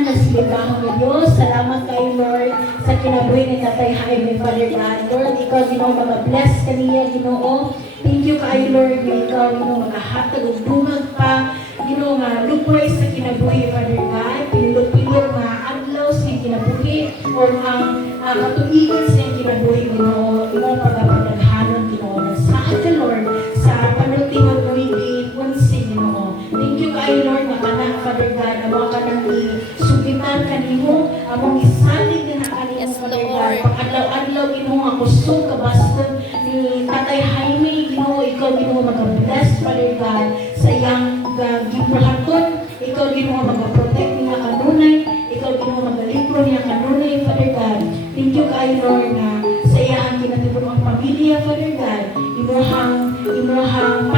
tanan na silibahon ng Diyos. Salamat kayo, Lord, sa kinabuhi ni Tatay Jaime, Father God. Lord, ikaw, Ginoo, mag-bless kaniya, Ginoo. Thank you kayo, Lord, na ikaw, Ginoo, nakahatag o bungag pa, Ginoo, nga lupoy sa kinabuhi, Father God. Pinulog-pilog nga adlaw sa kinabuhi o ang katuigan sa kinabuhi, Ginoo. Ginoo, pagpapadaghanon, Ginoo. Nagsaad ka, Lord, sa panultingog wigit, onsi, Ginoo. Thank you kayo, Lord, na kanak, Father God, na mga kanang isugitan kanimo, among isalig na kanimo, Father God. Pag-adlaw-adlaw, Ginoo, ako so kabastog ni Tatay Jaime, Ginoo, ikaw, Ginoo, mag-bless, Father God, sa iyang gibuhaton. Ikaw, Ginoo, mag-protect niya kanunay. Ikaw, Ginoo, mag-libro niya kanunay, Father God. Thank you kayo, Lord, na sa iyang kinatibong ang pamilya, Father God. Imuhang